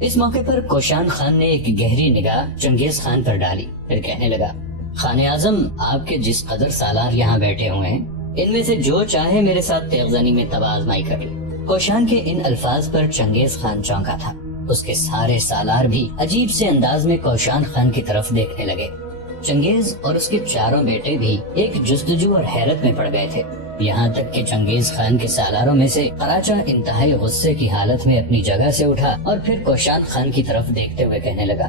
اس موقع پر کوشان خان نے ایک گہری نگاہ چنگیز خان پر ڈالی، پھر کہنے لگا، خان اعظم، آپ کے جس قدر سالار یہاں بیٹھے ہوئے ہیں، ان میں سے جو چاہے میرے ساتھ تیغ زنی میں تباہ آزمائی کر لے۔ کوشان کے ان الفاظ پر چنگیز خان چونکا تھا۔ اس کے سارے سالار بھی عجیب سے انداز میں کوشان خان کی طرف دیکھنے لگے۔ چنگیز اور اس کے چاروں بیٹے بھی ایک جستجو اور حیرت میں پڑ گئے تھے، یہاں تک کہ چنگیز خان کے سالاروں میں سے قراچہ انتہائی غصے کی حالت میں اپنی جگہ سے اٹھا اور پھر کوشان خان کی طرف دیکھتے ہوئے کہنے لگا،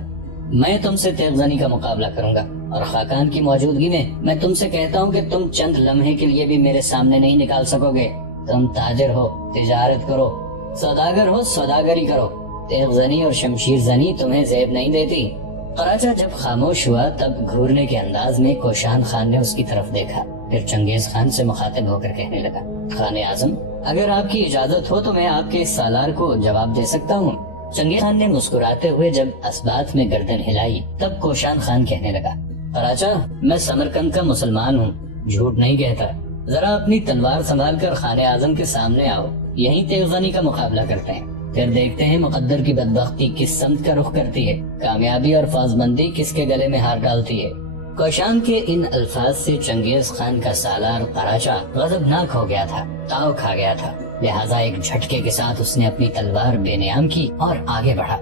میں تم سے تیغ زنی کا مقابلہ کروں گا، اور خاقان کی موجودگی میں تم سے کہتا ہوں کہ تم چند لمحے کے لیے بھی میرے سامنے نہیں نکال سکو گے۔ تم تاجر ہو، تجارت کرو، سوداگر ہو، سوداگری کرو، تیغ زنی اور شمشیر زنی تمہیں زیب نہیں دیتی۔ قراچہ جب خاموش ہوا تب گھورنے کے انداز میں کوشان خان نے اس کی طرف دیکھا، پھر چنگیز خان سے مخاطب ہو کر کہنے لگا، خان اعظم، اگر آپ کی اجازت ہو تو میں آپ کے اس سالار کو جواب دے سکتا ہوں۔ چنگیز خان نے مسکراتے ہوئے جب اسبات میں گردن ہلائی تب کوشان خان کہنے لگا، قراچہ، میں سمرقند کا مسلمان ہوں، جھوٹ نہیں کہتا، ذرا اپنی تلوار سنبھال کر خان اعظم کے سامنے آؤ، یہیں تیغ زنی کا مقابلہ کرتے ہیں، پھر دیکھتے ہیں مقدر کی بدبختی کس سمت کا رخ کرتی ہے، کامیابی اور فازمندی کس کے گلے میں ہار ڈالتی ہے۔ کوشان کے ان الفاظ سے چنگیز خان کا سالار قراچہ غضبناک ہو گیا تھا، تاؤ کھا گیا تھا، لہٰذا ایک جھٹکے کے ساتھ اس نے اپنی تلوار بے نیام کی اور آگے بڑھا۔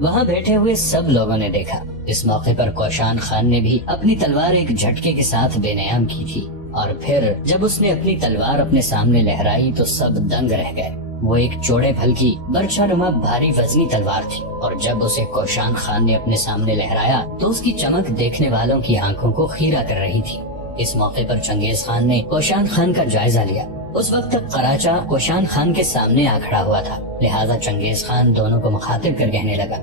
وہاں بیٹھے ہوئے سب لوگوں نے دیکھا، اس موقع پر کوشان خان نے بھی اپنی تلوار ایک جھٹکے کے ساتھ بے نیام کی تھی، اور پھر جب اس نے اپنی تلوار اپنے سامنے لہرائی تو سب دنگ رہ گئے۔ وہ ایک چوڑے پھل کی برچھا نما بھاری وزنی تلوار تھی، اور جب اسے کوشان خان نے اپنے سامنے لہرایا تو اس کی چمک دیکھنے والوں کی آنکھوں کو خیرہ کر رہی تھی۔ اس موقع پر چنگیز خان نے کوشان خان کا جائزہ لیا۔ اس وقت تک قراچہ کوشان خان کے سامنے آ کھڑا ہوا تھا، لہٰذا چنگیز خان دونوں کو مخاطب کر کہنے لگا،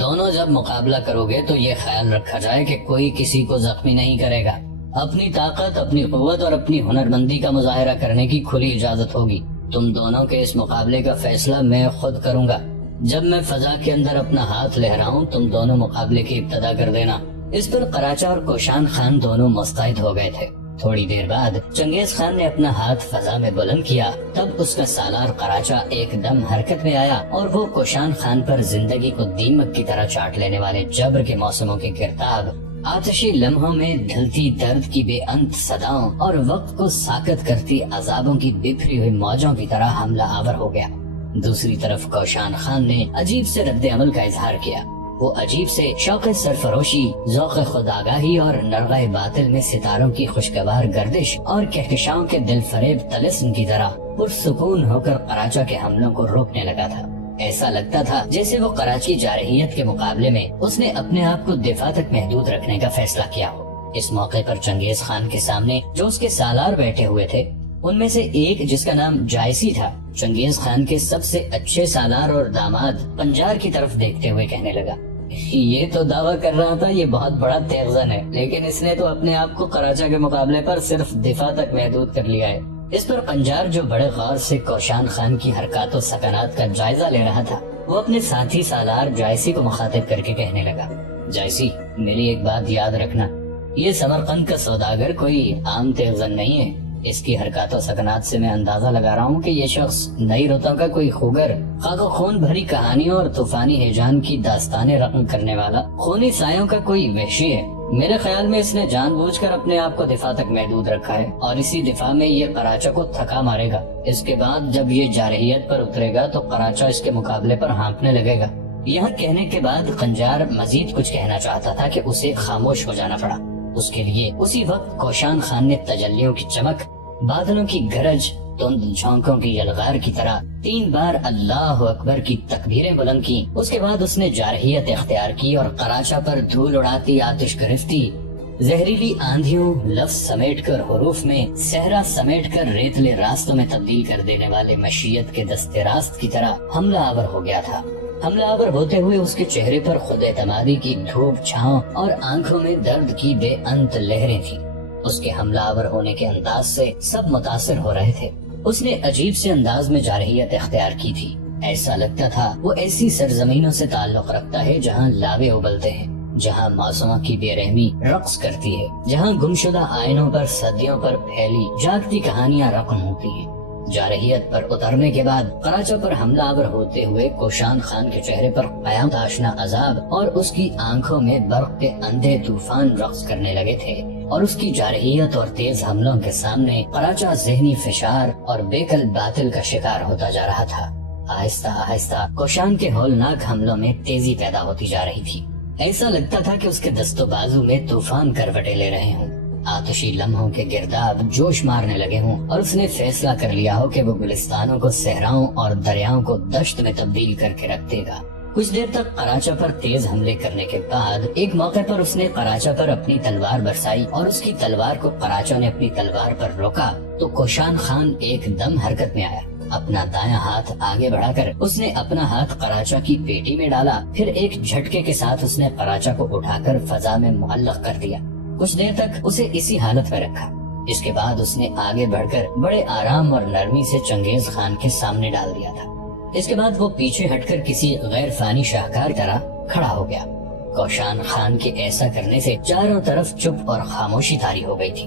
دونوں جب مقابلہ کرو گے تو یہ خیال رکھا جائے کہ کوئی کسی کو زخمی نہیں کرے گا۔ اپنی طاقت، اپنی قوت اور اپنی ہنرمندی کا مظاہرہ کرنے کی کھلی اجازت ہوگی۔ تم دونوں کے اس مقابلے کا فیصلہ میں خود کروں گا۔ جب میں فضا کے اندر اپنا ہاتھ لہراؤں تم دونوں مقابلے کی ابتدا کر دینا۔ اس پر قراچہ اور کوشان خان دونوں مستعد ہو گئے تھے۔ تھوڑی دیر بعد چنگیز خان نے اپنا ہاتھ فضا میں بلند کیا، تب اس کا سالار قراچہ ایک دم حرکت میں آیا اور وہ کوشان خان پر زندگی کو دیمک کی طرح چاٹ لینے والے جبر کے موسموں کے گرداب، آتشی لمحوں میں ڈھلتی درد کی بے انت صداؤں اور وقت کو ساکت کرتی عذابوں کی بکھری ہوئی موجوں کی طرح حملہ آور ہو گیا۔ دوسری طرف کوشان خان نے عجیب سے رد عمل کا اظہار کیا۔ وہ عجیب سے شوق سرفروشی، ذوق خود آگاہی اور نرغہ باطل میں ستاروں کی خوشگوار گردش اور کہکشاؤں کے دل فریب طلسم کی طرح پرسکون ہو کر قراچہ کے حملوں کو روکنے لگا تھا۔ ایسا لگتا تھا جیسے وہ کراچی جارحیت کے مقابلے میں اس نے اپنے آپ کو دفاع تک محدود رکھنے کا فیصلہ کیا ہو۔ اس موقع پر چنگیز خان کے سامنے جو اس کے سالار بیٹھے ہوئے تھے ان میں سے ایک، جس کا نام جائسی تھا، چنگیز خان کے سب سے اچھے سالار اور داماد پنجار کی طرف دیکھتے ہوئے کہنے لگا، یہ تو دعویٰ کر رہا تھا یہ بہت بڑا تیغزن ہے، لیکن اس نے تو اپنے آپ کو قراچہ کے مقابلے پر صرف دفاع تک محدود کر لیا ہے۔ اس پر پنجار، جو بڑے غور سے کوشان خان کی حرکات و سکنات کا جائزہ لے رہا تھا، وہ اپنے ساتھی سالار جائسی کو مخاطب کر کے کہنے لگا، جائسی، میری ایک بات یاد رکھنا، یہ سمرقند کا سوداگر کوئی عام تیغزن نہیں ہے۔ اس کی حرکات و سکنات سے میں اندازہ لگا رہا ہوں کہ یہ شخص نئی رتوں کا کوئی خوگر، خاک و خون بھری کہانیوں اور طوفانی ہیجان کی داستانیں رقم کرنے والا خونی سایوں کا کوئی وحشی ہے۔ میرے خیال میں اس نے جان بوجھ کر اپنے آپ کو دفاع تک محدود رکھا ہے، اور اسی دفاع میں یہ قراچہ کو تھکا مارے گا۔ اس کے بعد جب یہ جارحیت پر اترے گا تو قراچہ اس کے مقابلے پر ہانپنے لگے گا۔ یہاں کہنے کے بعد قنجار مزید کچھ کہنا چاہتا تھا کہ اسے خاموش ہو جانا پڑا۔ اس کے لیے اسی وقت کوشان خان نے تجلیوں کی چمک، بادلوں کی گرج، تند جھونکوں کی یلغار کی طرح 3 بار اللہ اکبر کی تکبیریں بلند کی۔ اس کے بعد اس نے جارحیت اختیار کی اور قراچہ پر دھول اڑاتی آتش گرفتی زہریلی آندھیوں، لفظ سمیٹ کر حروف میں، صحرا سمیٹ کر ریتلے راستوں میں تبدیل کر دینے والے مشیت کے دستے راست کی طرح حملہ آور ہو گیا تھا۔ حملہ آور ہوتے ہوئے اس کے چہرے پر خود اعتمادی کی دھوپ چھاؤں اور آنکھوں میں درد کی بے انت لہریں تھیں۔ اس کے حملہ آور ہونے کے انداز سے سب متاثر ہو رہے تھے۔ اس نے عجیب سے انداز میں جارحیت اختیار کی تھی۔ ایسا لگتا تھا وہ ایسی سرزمینوں سے تعلق رکھتا ہے جہاں لاوے ابلتے ہیں، جہاں معصومہ کی بے رحمی رقص کرتی ہے، جہاں گمشدہ آئینوں پر صدیوں پر پھیلی جاگتی کہانیاں رقم ہوتی ہیں، جارحیت پر اترنے کے بعد قراچہ پر حملہ آور ہوتے ہوئے کوشان خان کے چہرے پر قیامت آشنا عذاب اور اس کی آنکھوں میں برق کے اندھے طوفان رقص کرنے لگے تھے، اور اس کی جارحیت اور تیز حملوں کے سامنے قراچہ ذہنی فشار اور بیکل باطل کا شکار ہوتا جا رہا تھا۔ آہستہ آہستہ کوشان کے ہولناک حملوں میں تیزی پیدا ہوتی جا رہی تھی۔ ایسا لگتا تھا کہ اس کے دست و بازو میں طوفان کروٹیں لے رہے ہوں، آتشی لمحوں کے گرداب جوش مارنے لگے ہوں، اور اس نے فیصلہ کر لیا ہو کہ وہ گلستانوں کو صحراؤں اور دریاؤں کو دشت میں تبدیل کر کے رکھ دے گا۔ کچھ دیر تک قراچہ پر تیز حملے کرنے کے بعد ایک موقع پر اس نے قراچہ پر اپنی تلوار برسائی اور اس کی تلوار کو قراچہ نے اپنی تلوار پر روکا تو کوشان خان ایک دم حرکت میں آیا۔ اپنا دایاں ہاتھ آگے بڑھا کر اس نے اپنا ہاتھ قراچہ کی پیٹی میں ڈالا، پھر ایک جھٹکے کے ساتھ اس نے قراچہ کو اٹھا کر فضا میں معلق کر دیا۔ کچھ دیر تک اسے اسی حالت میں رکھا۔ اس کے بعد اس نے آگے بڑھ کر بڑے آرام اور نرمی سے چنگیز خان کے سامنے ڈال دیا تھا۔ اس کے بعد وہ پیچھے ہٹ کر کسی غیر فانی شاہکار کی طرح کھڑا ہو گیا۔ کوشان خان کے ایسا کرنے سے چاروں طرف چپ اور خاموشی طاری ہو گئی تھی۔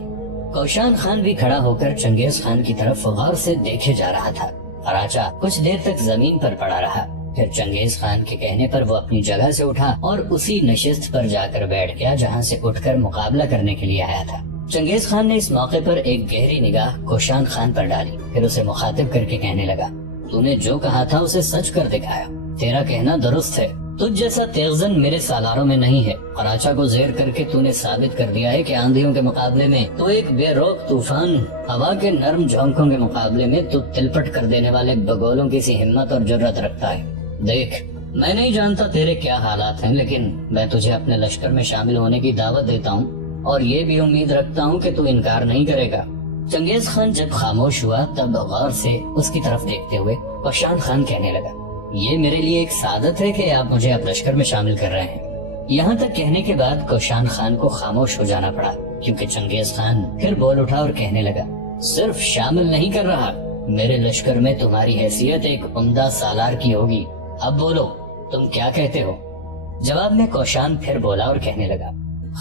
کوشان خان بھی کھڑا ہو کر چنگیز خان کی طرف غور سے دیکھے جا رہا تھا۔ قراچہ کچھ دیر تک زمین پر پڑا رہا، پھر چنگیز خان کے کہنے پر وہ اپنی جگہ سے اٹھا اور اسی نشست پر جا کر بیٹھ گیا جہاں سے اٹھ کر مقابلہ کرنے کے لیے آیا تھا۔ چنگیز خان نے اس موقع پر ایک گہری نگاہ کوشان خان پر ڈالی، پھر اسے مخاطب کر کے کہنے لگا، تو نے جو کہا تھا اسے سچ کر دکھایا، تیرا کہنا درست ہے، تجھ جیسا تیغزن میرے سالاروں میں نہیں ہے۔ قراچہ کو زیر کر کے تو نے ثابت کر دیا ہے کہ آندھیوں کے مقابلے میں تو ایک بے روک طوفان، ہوا کے نرم جھونکوں کے مقابلے میں تو تلپٹ کر دینے والے بگولوں کی سی ہمت اور جرأت رکھتا ہے۔ دیکھ، میں نہیں جانتا تیرے کیا حالات ہیں، لیکن میں تجھے اپنے لشکر میں شامل ہونے کی دعوت دیتا ہوں اور یہ بھی امید رکھتا ہوں کہ تو انکار نہیں کرے گا۔ چنگیز خان جب خاموش ہوا تب غور سے اس کی طرف دیکھتے ہوئے کوشان خان کہنے لگا، یہ میرے لیے ایک سعادت ہے کہ آپ مجھے اپنے لشکر میں شامل کر رہے ہیں۔ یہاں تک کہنے کے بعد کوشان خان کو خاموش ہو جانا پڑا، کیونکہ چنگیز خان پھر بول اٹھا اور کہنے لگا، صرف شامل نہیں کر رہا، میرے لشکر میں تمہاری حیثیت ایک عمدہ سالار کی ہوگی۔ اب بولو، تم کیا کہتے ہو؟ جواب میں کوشان پھر بولا اور کہنے لگا،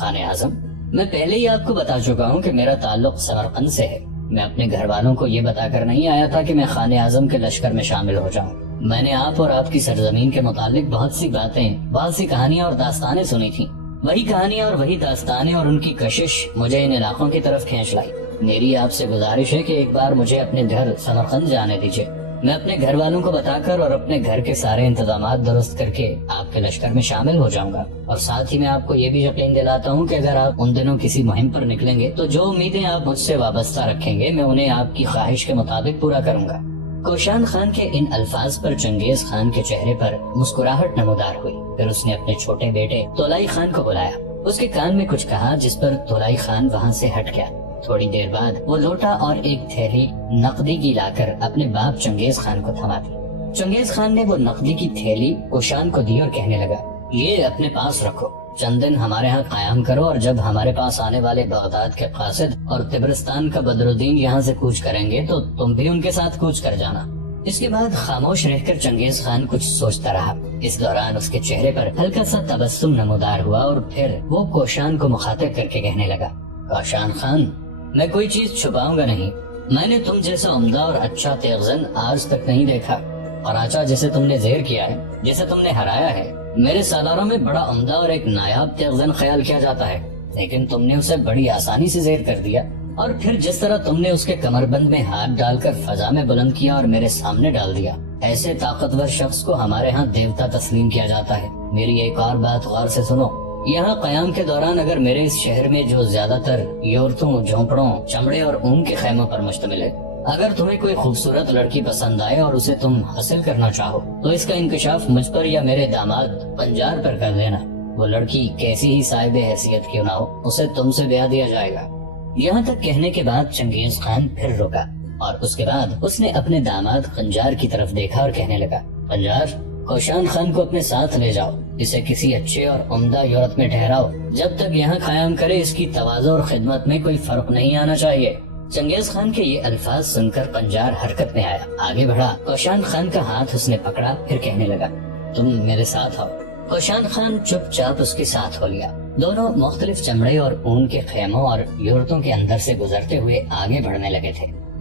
خان اعظم، میں پہلے ہی آپ کو بتا چکا ہوں کہ میرا تعلق سمرقند سے ہے۔ میں اپنے گھر والوں کو یہ بتا کر نہیں آیا تھا کہ میں خان اعظم کے لشکر میں شامل ہو جاؤں۔ میں نے آپ اور آپ کی سرزمین کے متعلق بہت سی باتیں، بہت سی کہانیاں اور داستانیں سنی تھیں۔ وہی کہانیاں اور وہی داستانیں اور ان کی کشش مجھے ان علاقوں کی طرف کھینچ لائی۔ میری آپ سے گزارش ہے کہ ایک بار مجھے اپنے گھر سمرقند جانے دیجیے۔ میں اپنے گھر والوں کو بتا کر اور اپنے گھر کے سارے انتظامات درست کر کے آپ کے لشکر میں شامل ہو جاؤں گا، اور ساتھ ہی میں آپ کو یہ بھی یقین دلاتا ہوں کہ اگر آپ ان دنوں کسی مہم پر نکلیں گے تو جو امیدیں آپ مجھ سے وابستہ رکھیں گے میں انہیں آپ کی خواہش کے مطابق پورا کروں گا۔ کوشان خان کے ان الفاظ پر چنگیز خان کے چہرے پر مسکراہٹ نمودار ہوئی۔ پھر اس نے اپنے چھوٹے بیٹے تولائی خان کو بلایا، اس کے کان میں کچھ کہا جس پر تولائی خان وہاں سے ہٹ گیا۔ تھوڑی دیر بعد وہ لوٹا اور ایک تھیلی نقدی کی لا کر اپنے باپ چنگیز خان کو تھما دی۔ چنگیز خان نے وہ نقدی کی تھیلی کوشان کو دی اور کہنے لگا، یہ اپنے پاس رکھو، چند دن ہمارے ہاں قیام کرو، اور جب ہمارے پاس آنے والے بغداد کے قاصد اور طبرستان کا بدر الدین یہاں سے کوچ کریں گے تو تم بھی ان کے ساتھ کوچ کر جانا۔ اس کے بعد خاموش رہ کر چنگیز خان کچھ سوچتا رہا۔ اس دوران اس کے چہرے پر ہلکا سا تبسم نمودار ہوا اور پھر وہ کوشان کو مخاطب کر کے کہنے لگا، کوشان خان، میں کوئی چیز چھپاؤں گا نہیں، میں نے تم جیسا عمدہ اور اچھا تیغزن آج تک نہیں دیکھا۔ قراچہ جسے تم نے زیر کیا ہے، جسے تم نے ہرایا ہے، میرے سالاروں میں بڑا عمدہ اور ایک نایاب تیغزن خیال کیا جاتا ہے، لیکن تم نے اسے بڑی آسانی سے زیر کر دیا، اور پھر جس طرح تم نے اس کے کمر بند میں ہاتھ ڈال کر فضا میں بلند کیا اور میرے سامنے ڈال دیا، ایسے طاقتور شخص کو ہمارے ہاں دیوتا تسلیم کیا جاتا ہے۔ میری ایک اور بات غور سے سنو، یہاں قیام کے دوران اگر میرے اس شہر میں جو زیادہ تر یورتوں، جھونپڑوں، چمڑے اور اون کے خیموں پر مشتمل ہے، اگر تمہیں کوئی خوبصورت لڑکی پسند آئے اور اسے تم حاصل کرنا چاہو تو اس کا انکشاف مجھ پر یا میرے داماد پنجار پر کر دینا۔ وہ لڑکی کیسی ہی صاحب حیثیت کیوں نہ ہو، اسے تم سے بیاہ دیا جائے گا۔ یہاں تک کہنے کے بعد چنگیز خان پھر رکا، اور اس کے بعد اس نے اپنے داماد قنجار کی طرف دیکھا اور کہنے لگا، قنجار، کوشان خان کو اپنے ساتھ لے جاؤ، اسے کسی اچھے اور عمدہ یورت میں ٹھہراؤ، جب تک یہاں قیام کرے اس کی تواضع اور خدمت میں کوئی فرق نہیں آنا چاہیے۔ چنگیز خان کے یہ الفاظ سن کر قنجار حرکت میں آیا، آگے بڑھا، کوشان خان کا ہاتھ اس نے پکڑا، پھر کہنے لگا، تم میرے ساتھ آؤ۔ کوشان خان چپ چاپ اس کے ساتھ ہو لیا۔ دونوں مختلف چمڑے اور اون کے خیموں اور یورتوں کے اندر سے گزرتے ہوئے آگے بڑھنے لگے تھے۔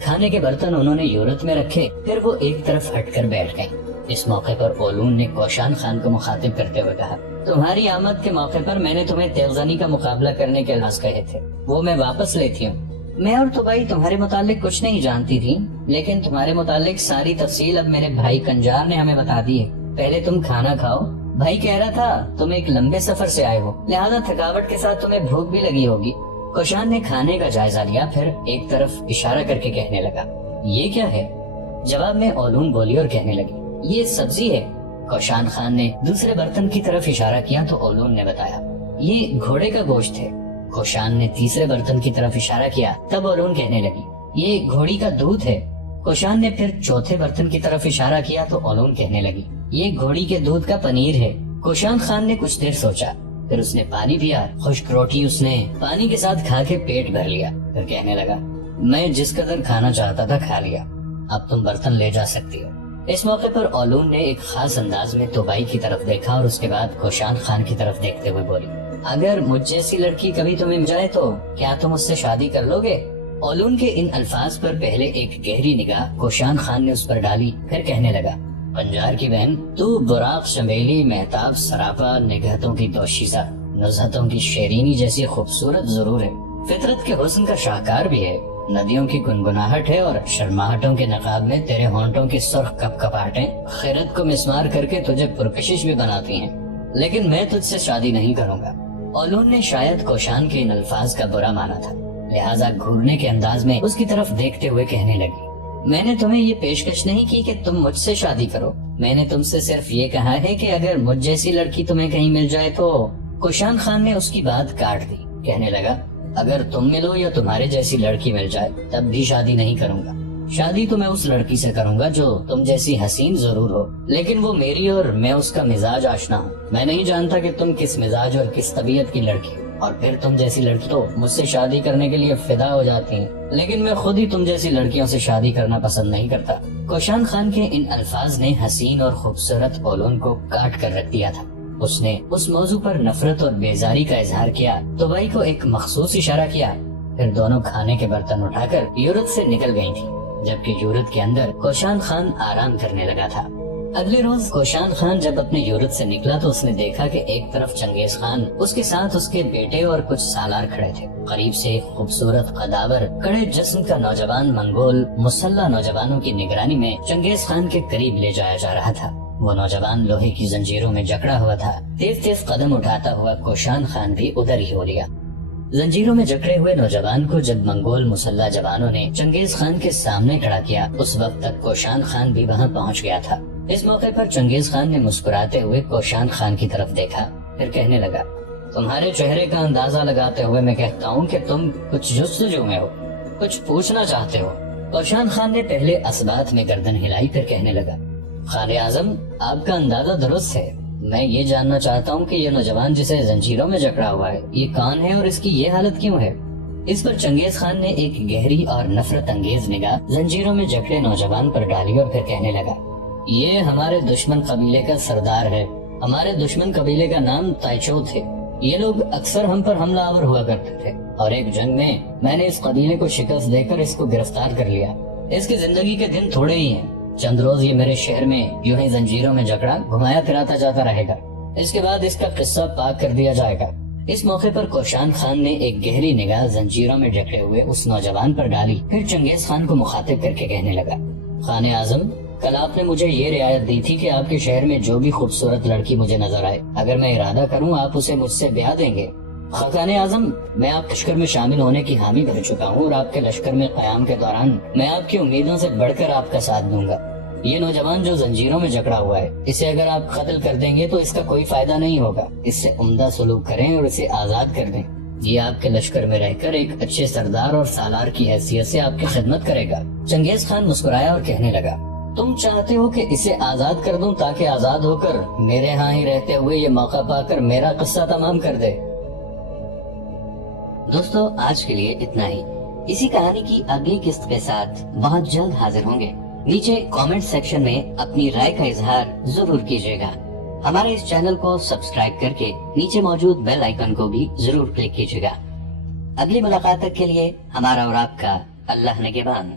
کھانے کے برتن انہوں نے یورت میں رکھے، پھر وہ ایک طرف ہٹ کر بیٹھ گئیں۔ اس موقع پر اولون نے کوشان خان کو مخاطب کرتے ہوئے کہا، تمہاری آمد کے موقع پر میں نے تمہیں تیغزنی کا مقابلہ کرنے کے الفاظ کہے تھے، وہ میں واپس لیتی ہوں۔ میں اور طبائی تمہارے متعلق کچھ نہیں جانتی تھی، لیکن تمہارے متعلق ساری تفصیل اب میرے بھائی کنجار نے ہمیں بتا دی ہے۔ پہلے تم کھانا کھاؤ، بھائی کہہ رہا تھا تم ایک لمبے سفر سے آئے ہو، لہذا تھکاوٹ کے ساتھ تمہیں بھوک بھی لگی ہوگی۔ کوشان نے کھانے کا جائزہ لیا، پھر ایک طرف اشارہ کر کے کہنے لگا، یہ کیا ہے؟ جواب میں اولون بولی اور کہنے لگی، یہ سبزی ہے۔ کوشان خان نے دوسرے برتن کی طرف اشارہ کیا تو اولون نے بتایا، یہ گھوڑے کا گوشت ہے۔ کوشان نے تیسرے برتن کی طرف اشارہ کیا، تب اولون کہنے لگی، یہ گھوڑی کا دودھ ہے۔ کوشان نے پھر چوتھے برتن کی طرف اشارہ کیا تو اولون کہنے لگی، یہ گھوڑی کے دودھ کا پنیر ہے۔ کوشان خان نے کچھ دیر سوچا، پھر اس نے پانی پیا، خشک روٹی اس نے پانی کے ساتھ کھا کے پیٹ بھر لیا، پھر کہنے لگا، میں جس قدر کھانا چاہتا تھا کھا لیا، اب تم برتن لے جا سکتی ہو۔ اس موقع پر اولون نے ایک خاص انداز میں طبائی کی طرف دیکھا اور اس کے بعد کوشان خان کی طرف دیکھتے ہوئے بولی، اگر مجھ جیسی لڑکی کبھی تمہیں مل جائے تو کیا تم اس سے شادی کر لو گے؟ اولون کے ان الفاظ پر پہلے ایک گہری نگاہ کوشان خان نے اس پر ڈالی، پھر کہنے لگا، بنجار کی بہن، تو براق چمیلی، مہتاب سراپا، نگہتوں کی دوشیزہ، نزہتوں کی شیرینی جیسی خوبصورت ضرور ہے، فطرت کے حسن کا شاہکار بھی ہے، ندیوں کی گنگناہٹ ہے اور شرماہٹوں کے نقاب میں تیرے ہونٹوں کی سرخ کپ کپاہٹیں خیرت کو مسمار کر کے تجھے پرکشش بھی بناتی ہیں، لیکن میں تجھ سے شادی نہیں کروں گا۔ اولون نے شاید کوشان کے ان الفاظ کا برا مانا تھا، لہٰذا گھورنے کے انداز میں اس کی طرف دیکھتے ہوئے کہنے لگی، میں نے تمہیں یہ پیشکش نہیں کی کہ تم مجھ سے شادی کرو، میں نے تم سے صرف یہ کہا ہے کہ اگر مجھ جیسی لڑکی تمہیں کہیں مل جائے تو۔ کوشان خان نے اس کی بات کاٹ دی، کہنے لگا، اگر تم ملو یا تمہارے جیسی لڑکی مل جائے تب بھی شادی نہیں کروں گا۔ شادی تو میں اس لڑکی سے کروں گا جو تم جیسی حسین ضرور ہو، لیکن وہ میری اور میں اس کا مزاج آشنا ہوں۔ میں نہیں جانتا کہ تم کس مزاج اور کس طبیعت کی لڑکی ہو، اور پھر تم جیسی لڑکی تو مجھ سے شادی کرنے کے لیے فدا ہو جاتی ہیں، لیکن میں خود ہی تم جیسی لڑکیوں سے شادی کرنا پسند نہیں کرتا۔ کوشان خان کے ان الفاظ نے حسین اور خوبصورت اولون کو کاٹ کر رکھ دیا تھا۔ اس نے اس موضوع پر نفرت اور بیزاری کا اظہار کیا، طبائی کو ایک مخصوص اشارہ کیا، پھر دونوں کھانے کے برتن اٹھا کر یورت سے نکل گئی تھی، جبکہ یورت کے اندر کوشان خان آرام کرنے لگا تھا۔ اگلے روز کوشان خان جب اپنے یورت سے نکلا تو اس نے دیکھا کہ ایک طرف چنگیز خان، اس کے ساتھ اس کے بیٹے اور کچھ سالار کھڑے تھے۔ قریب سے ایک خوبصورت قداور کڑے جسم کا نوجوان منگول مسلح نوجوانوں کی نگرانی میں چنگیز خان کے قریب لے جایا جا رہا تھا۔ وہ نوجوان لوہے کی زنجیروں میں جکڑا ہوا تھا۔ تیز تیز قدم اٹھاتا ہوا کوشان خان بھی ادھر ہی ہو لیا۔ زنجیروں میں جکڑے ہوئے نوجوان کو جب منگول مسلح جوانوں نے چنگیز خان کے سامنے کھڑا کیا، اس وقت تک کوشان خان بھی وہاں پہنچ گیا تھا۔ اس موقع پر چنگیز خان نے مسکراتے ہوئے کوشان خان کی طرف دیکھا، پھر کہنے لگا، تمہارے چہرے کا اندازہ لگاتے ہوئے میں کہتا ہوں کہ تم کچھ جستجو میں ہو، کچھ پوچھنا چاہتے ہو۔ کوشان خان نے پہلے اسبات میں گردن ہلائی، پھر کہنے لگا، خان اعظم، آپ کا اندازہ درست ہے، میں یہ جاننا چاہتا ہوں کہ یہ نوجوان جسے زنجیروں میں جکڑا ہوا ہے یہ کون ہے اور اس کی یہ حالت کیوں ہے؟ اس پر چنگیز خان نے ایک گہری اور نفرت انگیز نگاہ زنجیروں میں جکڑے نوجوان پر ڈالی اور پھر کہنے لگا، یہ ہمارے دشمن قبیلے کا سردار ہے، ہمارے دشمن قبیلے کا نام تائچو تھے، یہ لوگ اکثر ہم پر حملہ آور ہوا کرتے تھے، اور ایک جنگ میں نے اس قبیلے کو شکست دے کر اس کو گرفتار کر لیا۔ اس کی زندگی کے دن تھوڑے ہی ہیں، چند روز یہ میرے شہر میں یوں ہی زنجیروں میں جکڑا گھمایا پھراتا جاتا رہے گا، اس کے بعد اس کا قصہ پاک کر دیا جائے گا۔ اس موقع پر کوشان خان نے ایک گہری نگاہ زنجیروں میں جکڑے ہوئے اس نوجوان پر ڈالی، پھر چنگیز خان کو مخاطب کر کے کہنے لگا، خان اعظم، کل آپ نے مجھے یہ رعایت دی تھی کہ آپ کے شہر میں جو بھی خوبصورت لڑکی مجھے نظر آئے، اگر میں ارادہ کروں آپ اسے مجھ سے بیاہ دیں گے۔ خاقان اعظم، میں آپ کے لشکر میں شامل ہونے کی حامی بھر چکا ہوں اور آپ کے لشکر میں قیام کے دوران میں آپ کی امیدوں سے بڑھ کر آپ کا ساتھ دوں گا۔ یہ نوجوان جو زنجیروں میں جکڑا ہوا ہے، اسے اگر آپ قتل کر دیں گے تو اس کا کوئی فائدہ نہیں ہوگا، اس سے عمدہ سلوک کریں اور اسے آزاد کر دیں، یہ آپ کے لشکر میں رہ کر ایک اچھے سردار اور سالار کی حیثیت سے آپ کی خدمت کرے گا۔ چنگیز خان مسکرایا اور کہنے لگا، تم چاہتے ہو کہ اسے آزاد کر دوں تاکہ آزاد ہو کر میرے ہاں ہی رہتے ہوئے یہ موقع پا کر میرا قصہ تمام کر دے۔ دوستو، آج کے لیے اتنا ہی۔ اسی کہانی کی اگلی قسط کے ساتھ بہت جلد حاضر ہوں گے۔ نیچے کامنٹ سیکشن میں اپنی رائے کا اظہار ضرور کیجیے گا۔ ہمارے اس چینل کو سبسکرائب کر کے نیچے موجود بیل آئیکن کو بھی ضرور کلک کیجیے گا۔ اگلی ملاقات تک کے لیے ہمارا اور آپ کا اللہ نگہبان۔